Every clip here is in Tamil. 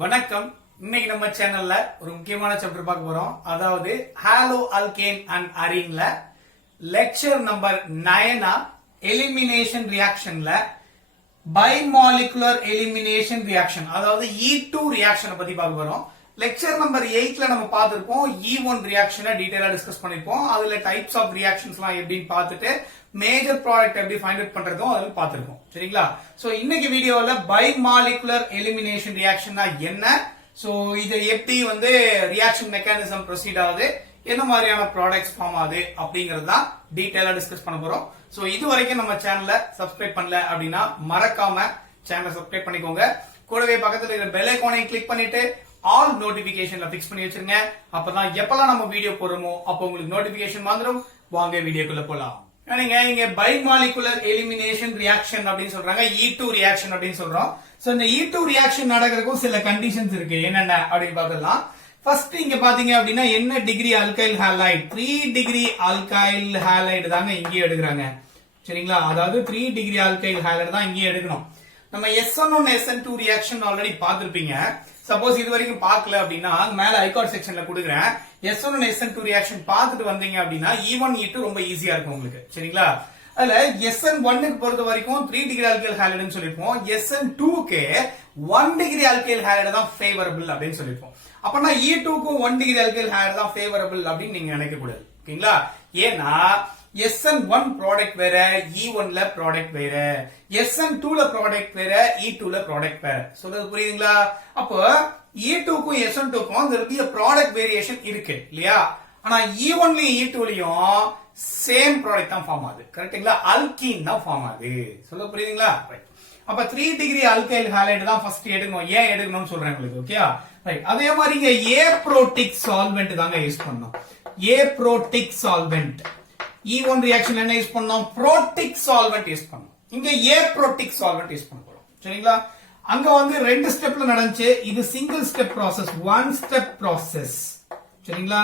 வணக்கம். இன்னைக்கு நம்ம சேனல்ல ஒரு முக்கியமான சாப்டர் பார்க்க போறோம். அதாவது ஹாலோ அல்கேன் அண்ட் அரீன்ல லெக்சர் நம்பர் 9 எலிமினேஷன் ரியாக்ஷன்ல பைமாலிகுலர் எலிமினேஷன் ரியாக்ஷன் அதாவது E2 ரியாக்ஷனை பத்தி பார்க்க போறோம். லெக்சர் நம்பர் 8ல நம்ம பார்த்திருப்போம் E1 ரியாக்ஷனை டீடைலா டிஸ்கஸ் பண்ணிருப்போம். அதுல டைப்ஸ் ஆஃப் ரியாக்ஷன்ஸ்லாம் எப்படின்னு பார்த்துட்டு மேஜர் ப்ராடக்ட் எப்படி ஃபைண்ட் அவுட் பண்றதும் அதுல பார்த்திருப்போம். சரிங்களா? சோ இன்னைக்கு வீடியோல பைமாலிகுலர் எலிமினேஷன் ரியாக்ஷன்னா என்ன, சோ இது எப்படி ரியாக்ஷன் மெக்கானிசம் ப்ரொசீட் ஆகுது, என்ன மாதிரியான ப்ராடக்ட்ஸ் ஃபார்ம் ஆகுது அப்படிங்கறது தான் டீடைலா டிஸ்கஸ் பண்ண போறோம். சோ இது வரைக்கும் நம்ம சேனலை சப்ஸ்கிரைப் பண்ணல அப்படின்னா மறக்காம சேனலை சப்ஸ்கிரைப் பண்ணிக்கோங்க. கூடவே பக்கத்துல இருக்கிற பெல் ஐகானை கிளிக் பண்ணிட்டு ஆல் நோட்டிபிகேஷன்ல பிக்ஸ் பண்ணி வச்சிருங்க. அப்பதான் எப்பெல்லாம் நம்ம வீடியோ போடுறோமோ அப்போ உங்களுக்கு நோட்டிபிகேஷன் வந்துடும். வாங்க வீடியோக்குள்ள போலாம். இங்க பைமாலிகுலர் எலிமினேஷன் ரியாக்ஷன் அப்படின்னு சொல்றாங்க, E2 ரியாக்ஷன் அப்படின்னு சொல்றோம். சோ இந்த E2 ரியாக்ஷன் நடக்கிறதுக்கும் சில கண்டிஷன்ஸ் இருக்கு. என்னென்ன அப்படின்னு பார்க்கலாம். ஃபர்ஸ்ட் இங்க பாத்தீங்க அப்படின்னா என்ன degree alkyl allied, 3 degree alkyl allied தாங்க இங்கே எடுக்கிறாங்க. சரிங்களா? அதாவது 3 டிகிரி அல்கைல் ஹாலைட் தான் இங்கே எடுக்கணும். நம்ம SN1 SN2 ரியாக்ஷன் ஆல்ரெடி பார்த்திருப்பீங்க. சப்போஸ் இது வரைக்கும் பார்க்கல அப்படின்னா மேல ஐகார்ட் செக்ஷன்ல கொடுக்குறேன். S1 SN2 ரியாக்ஷன் பார்த்துட்டு வந்தீங்க அப்படின்னா E1 E2 ரொம்ப ஈஸியா இருக்கும் உங்களுக்கு. சரிங்களா? அதுல SN1 பொறுத்த வரைக்கும் 3 டிகிரி அல்கைல் ஹாலைடுன்னு சொல்லிருப்போம். SN2க்கு 1 டிகிரி அல்கைல் ஹாலைடு தான் ஃபேவரபிள் அப்படின்னு சொல்லிருப்போம். அப்பனா E2க்கும் 1 டிகிரி அல்கைல் ஹாலைடு தான் ஃபேவரபிள் அப்படின்னு நீங்க நினைக்க கூடாது. ஓகேங்களா? ஏன்னா SN1 ப்ராடக்ட் வேற, E1ல ப்ராடக்ட் வேற, SN2ல ப்ராடக்ட் வேற, E2ல ப்ராடக்ட் வேற. சொல்றது புரியுதுங்களா? அப்போ E2க்கும் SN2க்கும் அந்த ப்ராடக்ட் வேரியேஷன் இருக்கு இல்லையா? ஆனா E1லயும் E2லயும் சேம் ப்ராடக்ட் தான் ஃபார்ம் ஆகுது. கரெக்ட்டுங்களா? அல்கீன் தான் ஃபார்ம் ஆகுது. சொல்ல புரியுதுங்களா? அப்ப 3 டிகிரி அல்கைல் ஹாலைடு தான் ஃபர்ஸ்ட் எடுக்கணும். ஏன் எடுக்கணும்னு சொல்றேன் உங்களுக்கு. Okay right. அதே மாதிரி இங்க ஏப்ரோட்டிக் சால்வெண்ட் தாங்க யூஸ் பண்ணோம். ஏப்ரோட்டிக் சால்வெண்ட் E1 ரியாக்ஷன் என்ன யூஸ் பண்ணோம்? புரோட்டிக் சால்வெண்ட் யூஸ் பண்ணோம். இங்க ஏப்ரோட்டிக் சால்வெண்ட் யூஸ் பண்ண போறோம். சரிங்களா? அங்க 2 ஸ்டெப்ல நடந்துச்சு. இது single step process, 1 step process. சரிங்களா?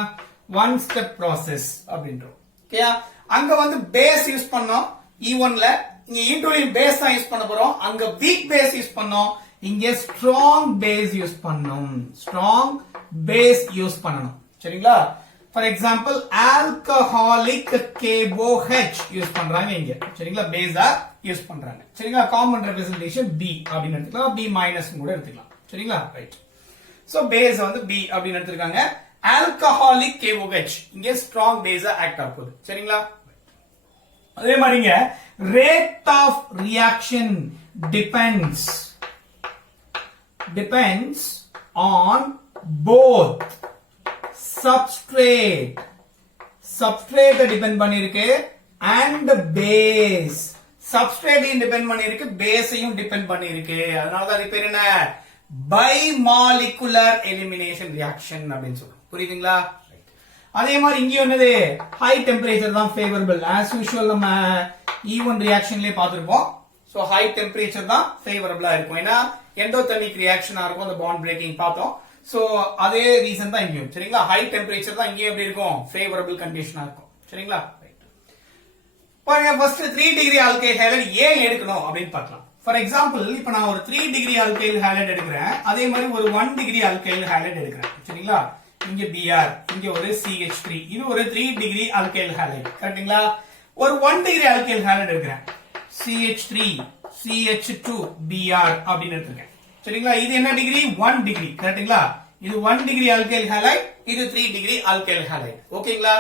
1 ஸ்டெப் ப்ராசஸ் அப்படின்றோம். ஓகேயா? அங்க பேஸ் யூஸ் பண்ணோம் E1ல. இங்க E2லயும் பேஸ் தான் யூஸ் பண்ண போறோம். அங்க வீக் பேஸ் யூஸ் பண்ணோம், இங்க ஸ்ட்ராங் பேஸ் யூஸ் பண்ணோம். ஸ்ட்ராங் பேஸ் யூஸ் பண்ணணும். சரிங்களா? For example alcoholic KOH use பண்றாங்க இங்க. சரிங்களா? பேஸா யூஸ் பண்றாங்க. சரிங்களா? காமன் ரெப்ரசன்டேஷன் B அப்படின்னு எடுத்துக்கலாம், B மைனஸ் கூட எடுத்துக்கலாம். சரிங்களா? ரைட். சோ பேஸ் B அப்படின்னு எடுத்துருக்காங்க. ஆல்கஹாலிக் KOH இங்க ஸ்ட்ராங் பேஸா ஆக்ட் ஆக போகுது. சரிங்களா? அதே மாதிரிங்க rate of reaction depends on both substrate depend பண்ணிருக்கு and base. சப்ஸ்ட்ரேட்டையும் டிபெண்ட் பண்ணிருக்கு, பேஸையும் டிபெண்ட் பண்ணிருக்கு. அதனாலதான் அது பேர் என்ன? பைமாலிகுலர் எலிமினேஷன் ரியாக்ஷன் அப்படின்னு சொல்றோம். புரியுதுங்களா? அதே மாதிரி இங்க என்னது? ஹை டெம்பரேச்சர் தான் ஃபேவரபிள். ஆஸ் யூசுவல் நம்ம E1 ரியாக்ஷன்லயே பார்த்திருப்போம். சோ ஹை டெம்பரேச்சர் தான் ஃபேவரபிளா இருக்கும். ஏன்னா எண்டோதெர்மிக் ரியாக்ஷனா இருக்கும், அந்த பாண்ட் பிரேக்கிங் பார்த்தோம். சோ அதே ரீசன் தான் இங்கேயும். சரிங்களா? ஹை டெம்பரேச்சர் தான் இங்கேயும் எப்படி இருக்கும்? ஃபேவரபிள் கண்டிஷனா இருக்கும். சரிங்களா? பாருங்க, ஃபர்ஸ்ட் 3 டிகிரி அல்கைல் ஹாலைடு ஏன் எடுக்கணும் அப்படின்னு பார்க்கலாம். ஃபார் எக்ஸாம்பிள் இப்ப நான் ஒரு 3 டிகிரி அல்கைல் ஹாலைடு எடுக்கிறேன். அதே மாதிரி ஒரு 1 டிகிரி அல்கைல் ஹாலைடு எடுக்கிறேன். சரிங்களா? இங்க Br, இங்க ஒரு CH3, இது ஒரு 3 டிகிரி அல்கைல் ஹாலைடு. கரெக்ட்டுங்களா? ஒரு 1 டிகிரி அல்கைல் ஹாலைடு எடுக்கிறேன். CH3 CH2 Br அப்படின்னு எடுத்துருக்கேன். சரிங்களா? இது என்ன டிகிரி? 1 டிகிரி. கரெக்ட்டுங்களா? இது 1 டிகிரி அல்கைல் ஹாலைடு, இது 3 டிகிரி அல்கைல் ஹாலைடு. ஓகேங்களா?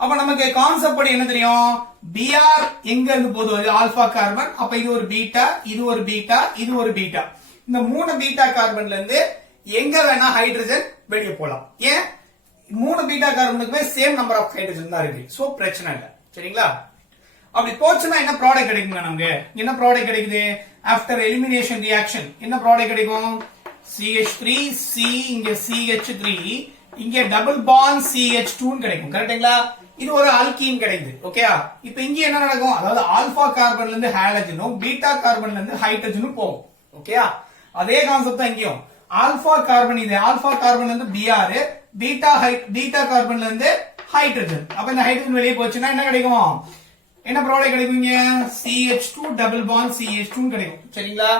அப்ப நமக்கு கான்செப்ட் படி என்ன தெரியும்? Br எங்க இருந்து போகுது? Alpha carbon. அப்ப இது ஒரு பீட்டா, இது ஒரு பீட்டா, இது ஒரு பீட்டா. இந்த 3 பீட்டா கார்பன்ல இருந்து எங்க வேணா ஹைட்ரஜன் வெளியே போலாம். ஏன்? 3 பீட்டா கார்பனுக்குமே சேம் நம்பர் ஆஃப் ஹைட்ரஜன் தான் இருக்கு. சோ பிரச்சனை இல்லை. சரிங்களா? அப்படி போச்சுன்னா என்ன ப்ராடக்ட் கிடைக்குங்க நமக்கு? என்ன ப்ராடக்ட் கிடைக்குது? ஆஃப்டர் எலிமினேஷன் ரியாக்ஷன் என்ன ப்ராடக்ட் கிடைக்கும்? CH3 C, இங்க CH3, இங்க டபுள் பாண்ட் CH2 கிடைக்கும். கரெக்ட்டுங்களா? இது ஒரு அல்கீன் கிடைக்குது. ஓகேயா? இப்போ இங்க என்ன நடக்கும்? அதாவது ஆல்பா கார்பன்ல இருந்து ஹாலஜனும் பீட்டா கார்பன்ல இருந்து ஹைட்ரஜனும் போகும். ஓகேயா? அதே கான்செப்ட் தான் இங்கேயும். ஆல்பா கார்பன், இது ஆல்பா கார்பன்ல இருந்து Br, பீட்டா கார்பன்ல இருந்து ஹைட்ரஜன். அப்ப இந்த ஹைட்ரஜன் வெளியே போச்சுன்னா என்ன கிடைக்கும்? என்ன ப்ராடக்ட் கிடைக்குங்க? CH2 டபுள் பாண்ட் CH2 கிடைக்கும். சரிங்களா?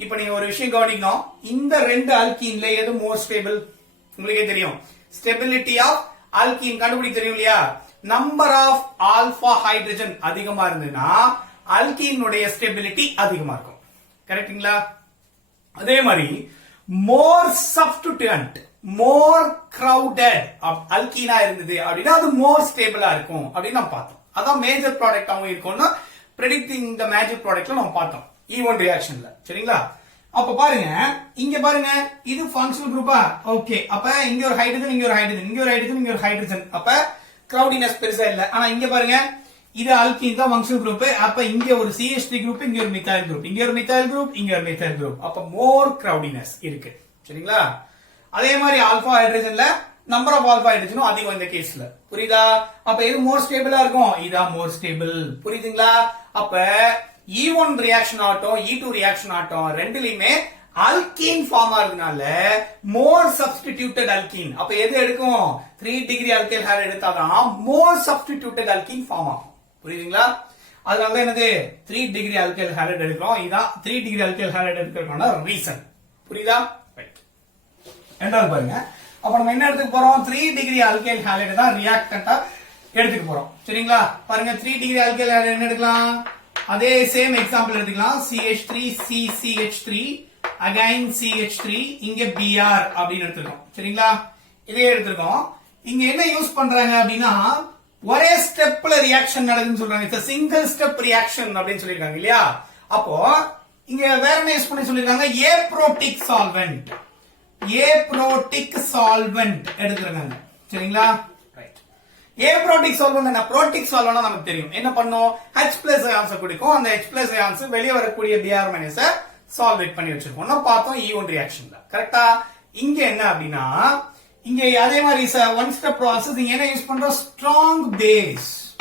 இப்ப நீங்க ஒரு விஷயம் கவனிக்கணும், இந்த ரெண்டு அல்கீன்ல எது மோர் ஸ்டேபிள் உங்களுக்கே தெரியும். ஸ்டெபிலிட்டி ஆஃப் அல்கீன் கண்டுபிடிக்க தெரியும் இல்லையா? நம்பர் ஆஃப் ஆல்பா ஹைட்ரஜன் அதிகமா இருந்ததுன்னா அல்கீனுடைய ஸ்டெபிலிட்டி அதிகமா இருக்கும். கரெக்ட்டுங்களா? அதே மாதிரி மோர் சப்ஸ்டிட்யூயன்ட் மோர் கிரவுடட் அல்கீனா இருந்தது அப்படின்னா அது மோர் ஸ்டேபிளா இருக்கும் அப்படின்னு நம்ம பார்த்தோம். அதான் மேஜர் ப்ராடக்டாவும் இருக்கும்னு பிரெடிக்டிங் த மேஜர் ப்ராடக்ட்ல நம்ம பார்த்தோம் E1 ரியாக்ஷன்ல. சரிங்களா? அப்ப பாருங்க, இங்க பாருங்க, இது ஃபங்க்ஷனல் குரூப்பா? ஓகே. அப்ப இங்க ஒரு ஹைட்ரஜன், இங்க ஒரு ஹைட்ரஜன், இங்க ஒரு ஹைட்ரஜன், இங்க ஒரு ஹைட்ரஜன். அப்ப கிரவுடினஸ் பெருசா இல்ல. ஆனா இங்க பாருங்க, இது அல்கீன் தான் ஃபங்க்ஷனல் குரூப். அப்ப இங்க ஒரு CH3 குரூப், இங்க ஒரு மிథைல் குரூப், இங்க ஒரு மிథைல் குரூப், இங்க ஒரு மிథைல் குரூப். அப்ப மோர் கிரவுடினஸ் இருக்கு. சரிங்களா? அதே மாதிரி ஆல்பா ஹைட்ரஜன்ல நம்பர் ஆஃப் ஆல்பா ஹைட்ரஜனும் அதிகம் இந்த கேஸ்ல. புரியுதா? அப்ப இது மோர் ஸ்டேபிளா இருக்கும், இதான் மோர் ஸ்டேபிள். புரியுதுங்களா? அப்ப E1 ரியாக்ஷன் ஆகட்டும், E2 ரியாக்ஷன் ஆகட்டும், ரெண்டுலயுமே அல்கீன் ஃபார்ம் ஆகுறதுனால மோர் சப்ஸ்டிடியூட்டட் அல்கீன். அப்ப எது எடுக்கும்? 3 டிகிரி அல்கைல் ஹேலைடு எடுத்தாதான் மோர் சப்ஸ்டிடியூட்டட் அல்கீன் ஃபார்ம் ஆகும். புரியுதுங்களா? அதனால தான் என்னது 3 டிகிரி அல்கைல் ஹேலைடு எடுக்கிறோம். இதான் 3 டிகிரி அல்கைல் ஹேலைடு எடுக்கிறதுக்கான ரீசன். புரியுதா? ரைட். ரெண்டாவது பாருங்க, அப்ப நம்ம என்ன எடுத்துக்க போறோம்? 3 டிகிரி அல்கைல் ஹேலைடு தான் ரியாக்டன்ட்டா எடுத்துக்க போறோம். சரிங்களா? பாருங்க, 3 டிகிரி அல்கைல் ஹேலைடு என்ன எடுக்கலாம்? அதே சேம் எக்ஸாம்பிள் எடுத்துக்கலாம். CH3 CCH3 again CH3 இங்க Br அப்படின்னு எடுத்துக்கோம். சரிங்களா? இதே எடுத்துக்கோம். இங்க என்ன யூஸ் பண்றாங்க அப்படின்னா ஒரே ஸ்டெப்ல ரியாக்ஷன் நடக்குதுன்னு சொல்றாங்க. இட்ஸ் சிங்கிள் ஸ்டெப் ரியாக்ஷன் அப்படின்னு சொல்லிருக்காங்க இல்லையா? அப்போ இங்க வேற என்ன யூஸ் பண்ணி சொல்லிருக்காங்க? Aprotic solvent. ஏப்ரோட்டிக் சால்வெண்ட் எடுத்துறாங்க. சரிங்களா? ஏப்ரோட்டிக் சால்வெண்ட் என்ன? புரோட்டிக் சால்வெண்ட் நமக்கு தெரியும். என்ன பண்ணும்? H+ அயான்ஸ் குடிக்கும். அந்த H+ அயான்ஸ் வெளியே வரக்கூடிய Br- சால்வேட் பண்ணி வச்சிருக்கோம். பார்த்தோம் E1 ரியாக்ஷன்ல. கரெக்டா? இங்க என்ன அப்படின்னா இங்க அதே மாதிரி ஒன் ஸ்டெப் ப்ராசஸ். இங்க என்ன யூஸ் பண்றோம்? Strong base.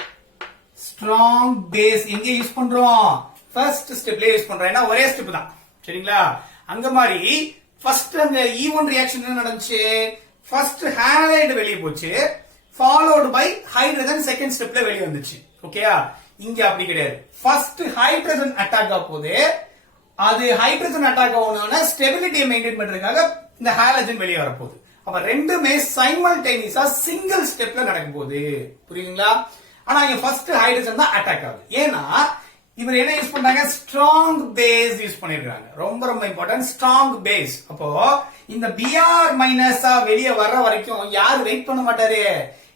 ஸ்ட்ராங் பேஸ் எங்க யூஸ் பண்றோம்? ஃபர்ஸ்ட் ஸ்டெப்ல யூஸ் பண்றோம். ஏன்னா ஒரே ஸ்டெப் தான். சரிங்களா? அங்க மாதிரி ஃபர்ஸ்ட் அந்த E1 ரியாக்ஷன் என்ன நடந்துச்சு? ஃபர்ஸ்ட் ஹாலைடு வெளியே போச்சு, followed by ஹைட்ரஜன் செகண்ட் ஸ்டெப்ல வெளியே வந்துச்சு. ஓகேயா? இங்க அப்படி கிடையாது. ஃபர்ஸ்ட் ஹைட்ரஜன் அட்டாக் ஆக போகுது. அது ஹைட்ரஜன் அட்டாக் ஆகணும்னா ஸ்டெபிலிட்டியை மெயின்டைன் பண்றதுக்காக இந்த ஹாலஜன் வெளியே வரப்போகுது. அப்ப ரெண்டுமே சைமல்டேனியஸா சிங்கிள் ஸ்டெப்ல நடக்கும் போது. புரியுதுங்களா? ஆனா இங்க ஃபர்ஸ்ட் ஹைட்ரஜன் தான் அட்டாக் ஆகுது. ஏன்னா இவர் என்ன யூஸ் பண்றாங்க? ஸ்ட்ராங் பேஸ் யூஸ் பண்ணிருக்காங்க. ரொம்ப ரொம்ப இம்பார்ட்டன்ட், ஸ்ட்ராங் பேஸ். அப்போ இந்த Br- வெளியே வர்ற வரைக்கும் யார் வெயிட் பண்ண மாட்டாரு?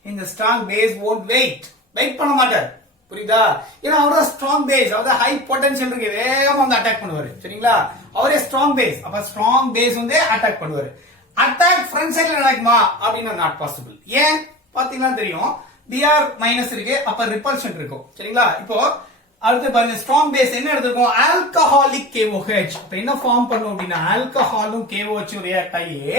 இந்த ஸ்ட்ராங் பேஸ் won't வெயிட் பண்ண மாட்டார். புரியுதா? ஏன்னா அவரோட ஸ்ட்ராங் பேஸ், அவரோட ஹை பொட்டன்ஷியல் இருக்கு, வேகமா வந்து அட்டாக் பண்ணுவாரு. சரிங்களா? அவரே ஸ்ட்ராங் பேஸ். அப்ப ஸ்ட்ராங் பேஸ் வந்து அட்டாக் பண்ணுவாரு. அட்டாக் ஃப்ரண்ட் சைடுல நடக்குமா அப்படின்னா நாட் பாசிபிள். ஏன் பாத்தீங்கன்னா தெரியும், Br- இருக்கு, அப்ப ரிப்பல்ஷன் இருக்கும். சரிங்களா? இப்போ அடுத்து பாருங்க, ஸ்ட்ராங் பேஸ் என்ன எடுத்துருக்கோம்? Alcoholic KOH. இப்ப என்ன ஃபார்ம் பண்ணும் அப்படின்னா ஆல்கஹாலும் KOH ரியாக்ட் ஆகி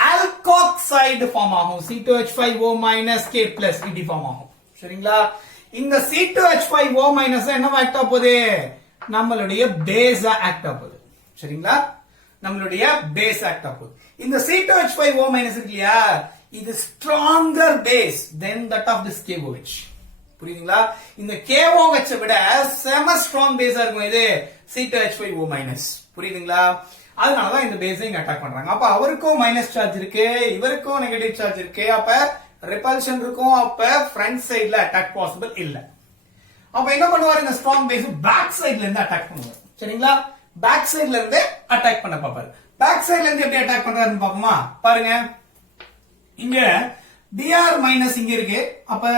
ஆல்கோக்சைடு ஃபார்ம் ஆகும். C2H5O- K+ இப்படி ஃபார்ம் ஆகும். சரிங்களா? இந்த C2H5O- என்ன ஆக்ட் ஆக போகுது? நம்மளுடைய பேஸ் ஆக்ட் ஆக போகுது. சரிங்களா? நம்மளுடைய பேஸ் ஆக்ட் ஆக போகுது. இந்த C2H5O- இருக்கு இல்லையா, இது stronger base then that of this KOH. புரியுதுங்களா? இந்த KOH விட செம ஸ்ட்ராங் பேஸா இருக்கும் இது C2H5O-. புரியுதுங்களா? அதனாலதான் இந்த பேஸை இங்க அட்டாக் பண்றாங்க. அப்ப அவருக்கும் மைனஸ் சார்ஜ் இருக்கு, இவருக்கும் நெகட்டிவ் சார்ஜ் இருக்கு. அப்ப ரிபல்ஷன் இருக்கும். அப்ப ஃப்ரண்ட் சைடுல அட்டாக் பாசிபிள் இல்ல. அப்ப என்ன பண்ணுவாரு? இந்த ஸ்ட்ராங் பேஸ் பேக் சைடுல இருந்து அட்டாக் பண்ணுவாரு. சரிங்களா? பேக் சைடுல இருந்து அட்டாக் பண்ண பாப்பாரு. பேக் சைடுல இருந்து எப்படி அட்டாக் பண்றாருன்னு பாப்போமா? பாருங்க, இங்க Br- இங்க இருக்கு. அப்ப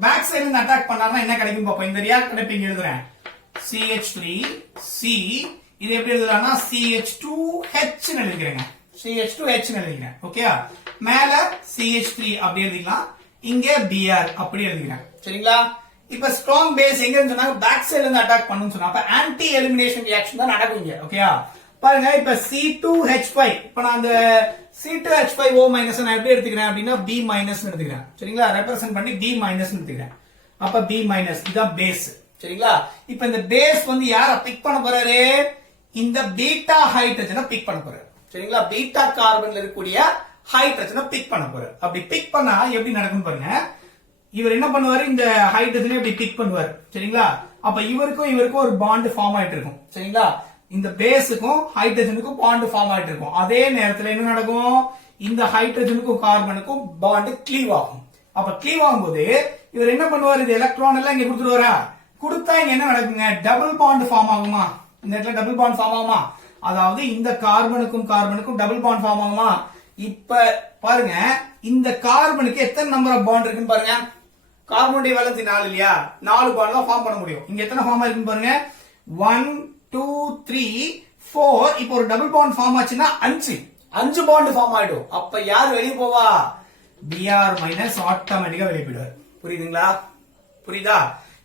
பேக் சைடுல இருந்து அட்டாக் பண்ணாருன்னா என்ன கிடைக்கும் பாப்போம். இந்த ரியாக்டன்ட் இங்க எழுதுறேன். CH3C, இது எப்படி எழுதலாம்னா CH2H ன்னு எழுதிக்கிறேங்க. CH2H ன்னு எழுதிக்கிறேன். ஓகே? மேல CH3 அப்படி எழுதிக்கலாம். இங்க Br அப்படி எழுதிக்கிறேன். சரிங்களா? இப்ப ஸ்ட்ராங் பேஸ் எங்க சொன்னாங்க? பேக் சைடுல இருந்து அட்டாக் பண்ணுன்னு சொன்னா, அப்ப ஆன்டி எலிமினேஷன் ரியாக்ஷன் தான் நடக்கும் இங்க. ஓகேயா? பாருங்க, இப்ப C2H5, இப்ப நான் அந்த C2H5O- நான் எப்படி எடுத்துக்கிறேன் அப்படின்னா B- எடுத்துக்கிறேன். சரிங்களா? ரெப்ரசென்ட் பண்ணி B- எடுத்துக்கிறேன். அப்ப B- இதான் பேஸ். சரிங்களா? இப்ப இந்த பேஸ் வந்து யார பிக் பண்ண போறாரு? இந்த பீட்டா ஹைட்ரஜனை பிக் பண்ண போறாரு. சரிங்களா? பீட்டா கார்பன்ல இருக்கக்கூடிய ஹைட்ரஜனை பிக் பண்ண போறாரு. அப்படி பிக் பண்ணா எப்படி நடக்கும் பாருங்க. இவர் என்ன பண்ணுவாரு? இந்த ஹைட்ரஜனை இப்படி பிக் பண்ணுவாரு. சரிங்களா? அப்ப இவருக்கும் ஒரு பாண்ட் ஃபார்ம் ஆயிட்டு இருக்கும். சரிங்களா? இந்த பேஸுக்கும் ஹைட்ரஜனுக்கும் பாண்ட் ஃபார்ம் ஆயிட்டு இருக்கும். அதே நேரத்துல என்ன நடக்கும், இந்த ஹைட்ரஜனுக்கும் கார்பனுக்கும் பாண்ட் க்ளீவ் ஆகும். அப்ப க்ளீவ் ஆகும்போது இவர் என்ன பண்ணுவார், இது எலக்ட்ரான் எல்லாம் இங்க கொடுத்துருவாரா, கொடுத்தா இங்க என்ன நடக்குங்க, டபுள் பாண்ட் ஃபார்ம் ஆகுமா, இந்த இடத்துல டபுள் பாண்ட் ஃபார்ம் ஆகுமா, அதாவது இந்த கார்பனுக்கும் கார்பனுக்கும் டபுள் பாண்ட் ஃபார்ம் ஆகுமா. இப்ப பாருங்க, இந்த கார்பனுக்கு எத்தனை நம்பர் ஆஃப் பாண்ட் இருக்குன்னு பாருங்க, கார்பனுடைய வேலன்சி 4 இல்லையா, 4 பாண்ட் தான் ஃபார்ம் பண்ண முடியும். இங்க எத்தனை ஃபார்ம் இருக்குன்னு பாருங்க, 1 2 3 4. இப்போ ஒரு டபுள் பாண்ட் ஃபார்ம் ஆச்சுன்னா 5 பாண்ட் ஃபார்ம் ஆயிடும். அப்ப யார் வெளிய போவா, Br மைனஸ் ஆட்டோமேட்டிக்கா வெளிய போயிடுவார். புரியுதுங்களா, புரியுதா,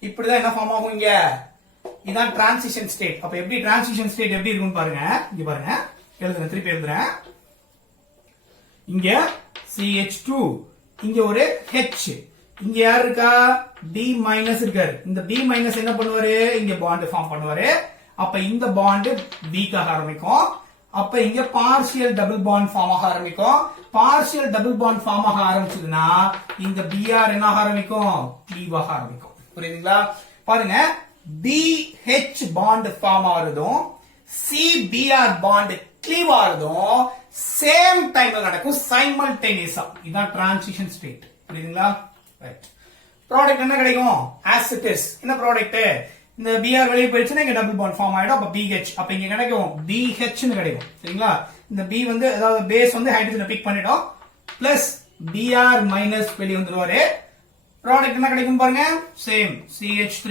இப்படிதான் என்ன ஃபார்ம் ஆகும் இங்க, இதான் டிரான்சிஷன் ஸ்டேட். அப்ப எப்படி டிரான்சிஷன் ஸ்டேட் எப்படி இருக்குன்னு பாருங்க, இங்க பாருங்க, எழுதுறேன், திருப்பி எழுதுறேன். இங்க CH2, இங்க ஒரு H, இங்க யார் இருக்கா, B மைனஸ் இருக்காரு. இந்த B மைனஸ் என்ன பண்ணுவாரு, இங்க பாண்ட் ஃபார்ம் பண்ணுவாரு. அப்ப இந்த பாண்ட் வீக்காக ஆரம்பிக்கும். அப்ப இங்க பார்ஷியல் டபுள் பாண்ட் ஃபார்ம் ஆக ஆரம்பிக்கும். பார்ஷியல் டபுள் பாண்ட் ஃபார்ம் ஆக ஆரம்பிச்சதுன்னா இந்த Br என்ன ஆரம்பிக்கும், க்ளீவ் ஆக ஆரம்பிக்கும். புரியுதுங்களா, பாருங்க, BH பாண்ட் ஃபார்ம் ஆகுறதும் CBr பாண்ட் க்ளீவ் ஆகுறதும் சேம் டைம்ல நடக்கும், சைமல்டேனியஸா. இதுதான் டிரான்சிஷன் ஸ்டேட். புரியுதுங்களா, ரைட். ப்ராடக்ட் என்ன கிடைக்கும், as it is. என்ன ப்ராடக்ட், இந்த Br வெளியே போயிடுச்சுன்னா இங்க டபுள் பாண்ட் ஃபார்ம் ஆயிடும். அப்ப BH, அப்ப இங்க கிடைக்கும் BH னு கிடைக்கும். சரிங்களா, இந்த B வந்து அதாவது பேஸ் வந்து ஹைட்ரஜனை பிக் பண்ணிடும், பிளஸ் Br மைனஸ் வெளியே வந்துருவாரு. ப்ராடக்ட் என்ன கிடைக்கும் பாருங்க, same CH3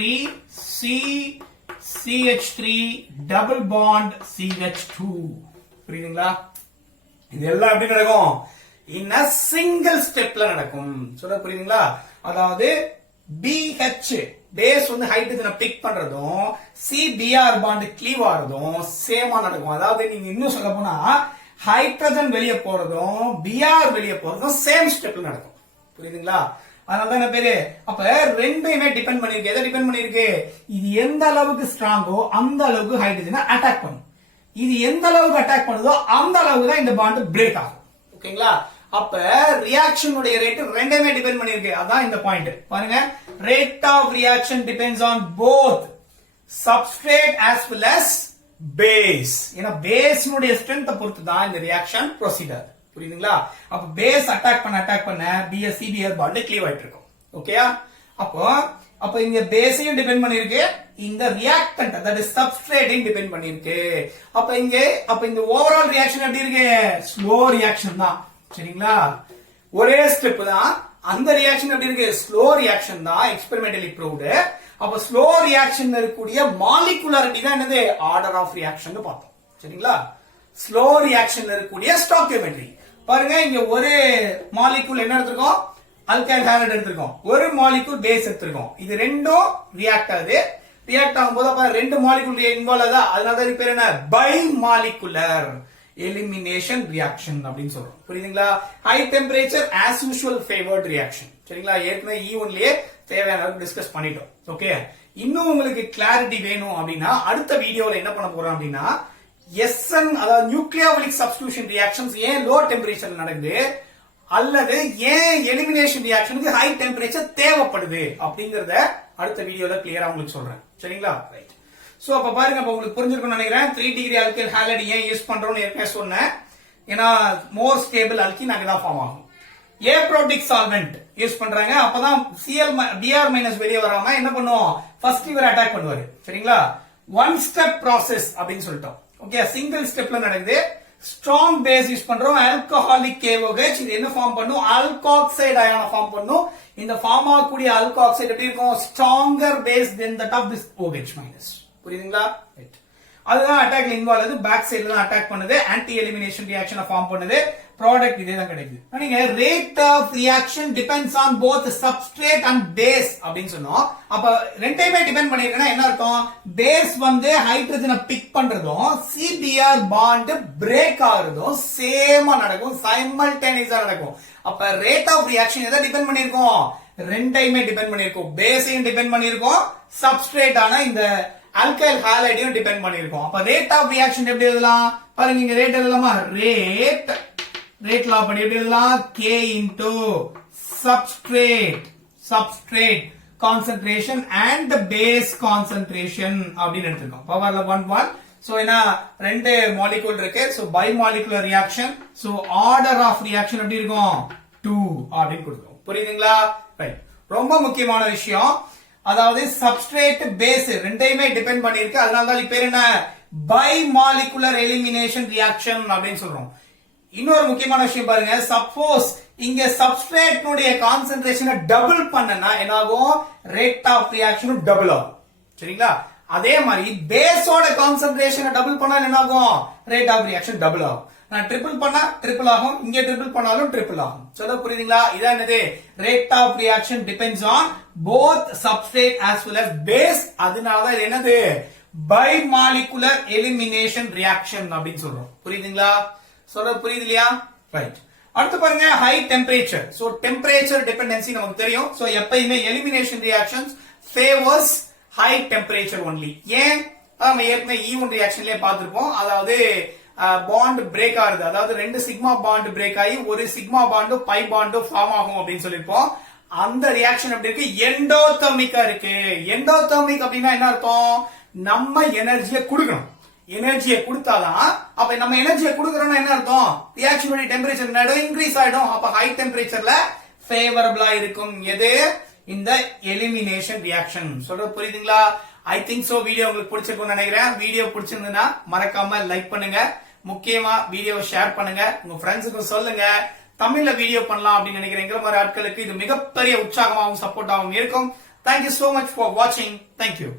CH3 double bond CH2. புரியுதுங்களா, இது எல்லாம் எப்படி நடக்கும், இன் a சிங்கிள் ஸ்டெப்ல நடக்கும். சொல்ல புரியுதுங்களா, அதாவது BH பேஸ் வந்து ஹைட்ரஜனை பிக் பண்றதும் CBr பாண்ட் க்ளீவ் ஆறதும் சேமா நடக்கும். அதாவது நீங்க இன்னும் சொல்ல போனா ஹைட்ரஜன் வெளியே போறதும் Br வெளியே போறதும் சேம் ஸ்டெப்ல நடக்கும். புரியுதுங்களா, அதனால என்ன பேரு, அப்ப ரெண்டுமே டிபெண்ட் பண்ணிருக்கு. எதை டிபெண்ட் பண்ணிருக்கு, இது எந்த அளவுக்கு ஸ்ட்ராங்கோ அந்த அளவுக்கு ஹைட்ரஜனை அட்டாக் பண்ணும், இது எந்த அளவுக்கு அட்டாக் பண்ணுதோ அந்த அளவுக்கு தான் இந்த பாண்ட் பிரேக் ஆகும். ஓகேங்களா, அப்ப ரியாக்ஷனுடைய ரேட் ரெண்டுமே டிபெண்ட் பண்ணிருக்கு. அதான் இந்த பாயிண்ட் பாருங்க, rate of reaction depends on both substrate as well as base. ஏன்னா பேஸ்னுடைய ஸ்ட்ரென்த் பொறுத்து தான் இந்த ரியாக்ஷன் ப்ரொசீடர். புரியுதுங்களா, அப்ப பேஸ் அட்டாக் பண்ண CBr பாண்ட் க்ளீவ் ஆயிட்டு இருக்கும். ஓகேயா, அப்போ இங்க பேஸையும் டிபெண்ட் பண்ணிருக்கு, இந்த ரியாக்டன்ட் தட் இஸ் சப்ஸ்ட்ரேட்டையும் டிபெண்ட் பண்ணிருக்கு. அப்ப இந்த ஓவரால் ரியாக்ஷன் எப்படி இருக்கு, ஸ்லோ ரியாக்ஷன் தான். சரிங்களா, ஒரே ஸ்டெப் தான், அந்த ரியாக்ஷன் எப்படி இருக்கு, ஸ்லோ ரியாக்ஷன் தான், எக்ஸ்பெரிமெண்டலி ப்ரூவ்டு. அப்ப ஸ்லோ ரியாக்ஷன் இருக்கக்கூடிய மாலிகுலாரிட்டி தான் என்னது, ஆர்டர் ஆஃப் ரியாக்ஷன் பார்த்தோம். சரிங்களா, ஸ்லோ ரியாக்ஷன் இருக்கக்கூடிய ஸ்டாக்கியோமெட்ரி பாருங்க, இங்க ஒரு மாலிகுல் என்ன எடுத்திருக்கோம், அல்கைல் ஹாலைடு எடுத்திருக்கோம், ஒரு மாலிகுல் பேஸ் எடுத்திருக்கோம். இது ரெண்டும் ரியாக்ட் ஆகுது. ரியாக்ட் ஆகும்போது அப்ப ரெண்டு மாலிகுல் இன்வால்வ் ஆகுதா, அதனால இது பேர் என்ன, பை மாலிகுலர் எலிமினேஷன் ரியாக்ஷன் அப்படின்னு சொல்றோம். புரியுதுங்களா, high temperature as usual favoured reaction. சரிங்களா, ஏற்கனவே E1லயே தேவையான அளவுக்கு டிஸ்கஸ் பண்ணிட்டோம். ஓகே, இன்னும் உங்களுக்கு கிளாரிட்டி வேணும் அப்படின்னா அடுத்த வீடியோல என்ன பண்ண போறோம் அப்படின்னா, SN அதாவது நியூக்ளியோபிலிக் சப்ஸ்டிடியூஷன் ரியாக்ஷன்ஸ் ஏன் லோ டெம்பரேச்சர் நடக்குது, அல்லது ஏன் எலிமினேஷன் ரியாக்ஷனுக்கு ஹை டெம்பரேச்சர் தேவைப்படுது அப்படிங்கறத அடுத்த வீடியோல கிளியரா உங்களுக்கு சொல்றேன். சரிங்களா, ரைட். சோ அப்ப பாருங்க, அப்ப உங்களுக்கு புரிஞ்சிருக்கும்னு நினைக்கிறேன். 3 டிகிரி அல்கைல் ஹாலைடு ஏன் யூஸ் பண்றோம்னு ஏற்கனவே சொன்னேன். ஏன்னா மோர் ஸ்டேபிள் அல்கீன் அங்கதான் ஃபார்ம் ஆகும். ஏப்ரோடிக் சால்வெண்ட் யூஸ் பண்றாங்க, அப்பதான் Br மைனஸ் வெளியே வராம என்ன பண்ணுவோம், ஃபர்ஸ்ட் இவர் அட்டாக் பண்ணுவாரு. சரிங்களா, ஒன் ஸ்டெப் ப்ராசஸ் அப்படின்னு சொல்லிட்டோம். ஓகே, சிங்கிள் ஸ்டெப்ல நடக்குது. ஸ்ட்ராங் பேஸ் யூஸ் பண்றோம், ஆல்கஹாலிக் KOH. இது என்ன ஃபார்ம் பண்ணும், ஆல்காக்சைடு அயானை ஃபார்ம் பண்ணும். இந்த ஃபார்ம் ஆகக்கூடிய ஆல்காக்சைடு எப்படி இருக்கும், stronger base then that of this OH minus. புரியுதுங்களா, அதுதான் அட்டாக்ல இன்வால்வ் ஆகுது, பேக் சைடுல தான் அட்டாக் பண்ணுது, ஆன்டி எலிமினேஷன் ரியாக்ஷனை ஃபார்ம் பண்ணுது, ப்ராடக்ட் இதே தான் கிடைக்குது. நீங்க rate of reaction depends on both substrate and base அப்படின்னு சொன்னோம். அப்ப ரெண்டையுமே டிபெண்ட் பண்ணிருக்குன்னா என்ன அர்த்தம், பேஸ் வந்து ஹைட்ரஜனை பிக் பண்றதும் CBr பாண்ட் பிரேக் ஆகுறதும் சேமா நடக்கும், சைமல்டேனியஸா நடக்கும். அப்ப ரேட் ஆஃப் ரியாக்ஷன் எதை டிபெண்ட் பண்ணிருக்கோம், ரெண்டையுமே டிபெண்ட் பண்ணிருக்கோம், பேஸையும் டிபெண்ட் பண்ணிருக்கோம், சப்ஸ்ட்ரேட் ஆன இந்த அல்கைல் ஹாலைடையும் டிபெண்ட் பண்ணிருக்கோம். அப்ப ரேட் ஆஃப் ரியாக்ஷன் எப்படி எழுதலாம் பாருங்க, இங்க ரேட் எழுதலாமா, ரேட் லா படி எப்படி எழுதலாம், K into substrate concentration and base concentration அப்படின்னு எடுத்துக்கோம். பவர்ல 1 1 சோ ஏன்னா ரெண்டு மாலிகூல் இருக்கு. So bimolecular reaction. So order of reaction எப்படி இருக்கும் 2 அப்படின்னு கொடுக்கும். புரியுதுங்களா? ரைட். ரொம்ப முக்கியமான விஷயம், அதாவது சப்ஸ்ட்ரேட் பேஸ் ரெண்டையுமே டிபெண்ட் பண்ணிருக்கு. அதனால தான் இது பேர் என்ன பை மாலிகுலர் எலிமினேஷன் ரியாக்ஷன் அப்படின்னு சொல்றோம். இன்னொரு முக்கியமான விஷயம் பாருங்க, சப்போஸ் இங்க சப்ஸ்ட்ரேட்னுடைய கான்சென்ட்ரேஷனை டபுள் பண்ணனா என்ன ஆகும், ரேட் ஆஃப் ரியாக்ஷனும் டபுள் ஆகும். சரிங்களா? அதே மாதிரி பேஸோட கான்சென்ட்ரேஷனை டபுள் பண்ணா என்ன ஆகும், ரேட் ஆஃப் ரியாக்ஷன் டபுள் ஆகும். நான் ட்ரிபிள் பண்ணா ட்ரிபிள் ஆகும், இங்க ட்ரிபிள் பண்ணாலும் ட்ரிபிள் ஆகும். சொல்ல புரியுதுங்களா? இதான் என்னது, rate of reaction depends on both substrate as well as base. அதனாலதான் இது என்னது பை மாலிகுலர் எலிமினேஷன் ரியாக்ஷன் அப்படின்னு சொல்றோம். புரியுதுங்களா? சொல்ற புரியுது இல்லையா? ரைட். அடுத்து பாருங்க high temperature. So temperature dependency நமக்கு தெரியும். சோ எப்பயுமே elimination reactions favours high temperature only. ஏன், நம்ம ஏற்கனவே E1 ரியாக்ஷன்லயே பார்த்திருப்போம். அதாவது பாண்ட் பிரேக் ஆகுது, அதாவது ரெண்டு சிக்மா பாண்ட் பிரேக் ஆகி ஒரு sigma bond pi bond form ஆகும் அப்படின்னு சொல்லிருப்போம். அந்த ரியாக்ஷன் எப்படி இருக்கு, எண்டோதெர்மிக்கா இருக்கு. எண்டோதெர்மிக் அப்படின்னா என்ன அர்த்தம், நம்ம எனர்ஜியை கொடுக்கணும். எனர்ஜியை கொடுத்தாதான், அப்ப நம்ம எனர்ஜியை கொடுக்கறோம்னா என்ன அர்த்தம், ரியாக்ஷனுடைய டெம்பரேச்சர் இன்க்ரீஸ் ஆயிடும். அப்ப ஹை டெம்பரேச்சர்ல ஃபேவரபிளா இருக்கும் எது, இந்த எலிமினேஷன் ரியாக்ஷன். சொல்றது புரியுதுங்களா? I think so. வீடியோ உங்களுக்கு பிடிச்சிருக்கும்னு நினைக்கிறேன். வீடியோ பிடிச்சிருந்ததுன்னா மறக்காம லைக் பண்ணுங்க, முக்கியமா வீடியோவை ஷேர் பண்ணுங்க, உங்க ஃப்ரெண்ட்ஸுக்கும் சொல்லுங்க. தமிழ்ல வீடியோ பண்ணலாம் அப்படின்னு நினைக்கிறேன் மாதிரி ஆட்களுக்கு இது மிகப்பெரிய உற்சாகமாகவும் சப்போர்ட்டாகவும் இருக்கும். தேங்க்யூ சோ மச் ஃபார் வாட்சிங். தேங்க்யூ.